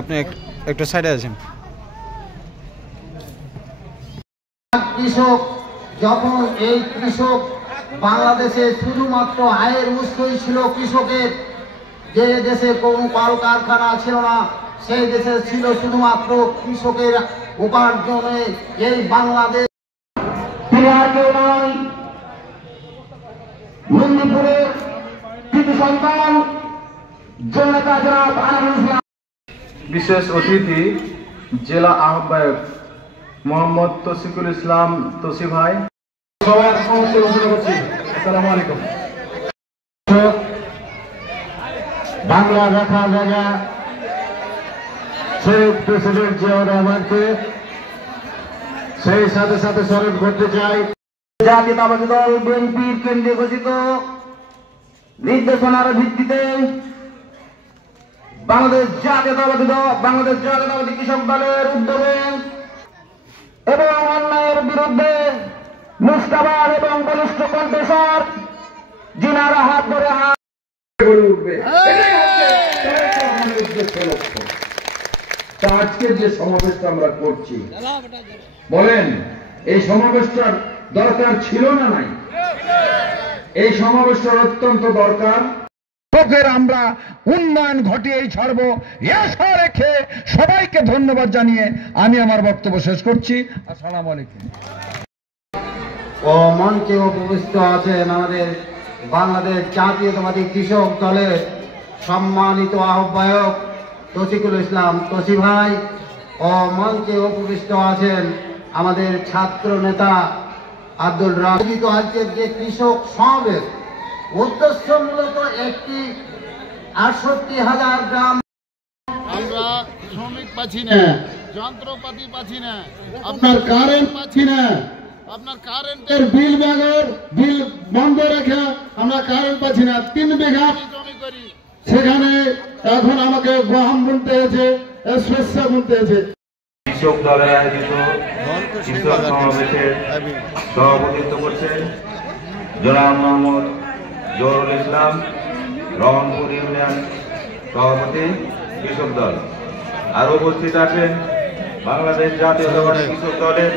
আপনি একটু সাইডে আছেন। কৃষক যখন এই কৃষক বাংলাদেশে শুধুমাত্র আয়ের উৎসই ছিল কৃষকের, যে দেশে কোনো কলকারখানা ছিল না, সেই দেশে ছিল শুধুমাত্র কৃষকের উপার্জনে এই বাংলাদেশ। মেদিনীপুরের কৃতি সন্তান জনতা জনাব আমিনুল ইসলাম। বিশেষ অতিথি জেলা আহ্বায়ক মোহাম্মদ তৌসিফুল ইসলাম তোসি ভাই। সবাই করছি। আসসালামু আলাইকুম। বাংলা রাখা জায়গা শহীদ প্রেসিডেন্ট জিয়াউর রহমানকে সেই সাথে সাথে স্মরণ করতে চাই। জাতীয়তাবাদী দল বিএনপির কেন্দ্রীয় ঘোষিত নির্দেশনার ভিত্তিতে বাংলাদেশ জাতীয়তাবাদী কৃষক দলের উদ্যোগে এবং অন্যায়ের বিরুদ্ধে মুস্তাবাদ এবং বলিষ্ঠ কণ্ঠস্বর যিনারা হাত ধরে আজকে যে সমাবেশটা আমরা করছি, বলেন এই সমাবেশটার দরকার ছিল না নাই? এই সমাবেশটার অত্যন্ত দরকার। আমরা উন্নয়ন ঘটিয়েই ছাড়বো, আশা রেখে সবাইকে ধন্যবাদ জানিয়ে আমি আমার বক্তব্য শেষ করছি। আসসালামু আলাইকুম। ও মঞ্চে উপবিষ্ট আছেন আমাদের বাংলাদেশ জাতীয়তাবাদী কৃষক দলের সম্মানিত আহ্বায়ক তৌসিফুল ইসলাম তোসি ভাই। ও মঞ্চে উপবিষ্ট আছেন আমাদের ছাত্র নেতা আব্দুল রাশিদ। আজকের যে কৃষক সমাবেশ উদ্দেশ্য মূলত একটি 68,000 গ্রাম। আমরা শ্রমিক পাচ্ছি না, যন্ত্রপাতি পাচ্ছি না, আপনার কারেন্ট পাচ্ছি না, আপনার কারেন্টের বিল বন্ধ রেখে আমরা কারেন্ট পাচ্ছি না। 3 বিঘা জমি করি, সেখানে এখন আমাকে গহম বুনতে হয়েছে, শস্য বুনতে হয়েছে। কৃষক দলের আয়োজিত কৃষক সমাবেশের সভাপতিত্ব করছেন জনাব মোহাম্মদ জহুরুল ইসলাম, রহনপুর ইউনিয়ন সভাপতি কৃষক দল। আর উপস্থিত আছেন বাংলাদেশ জাতীয়তাবাদী কৃষক দলের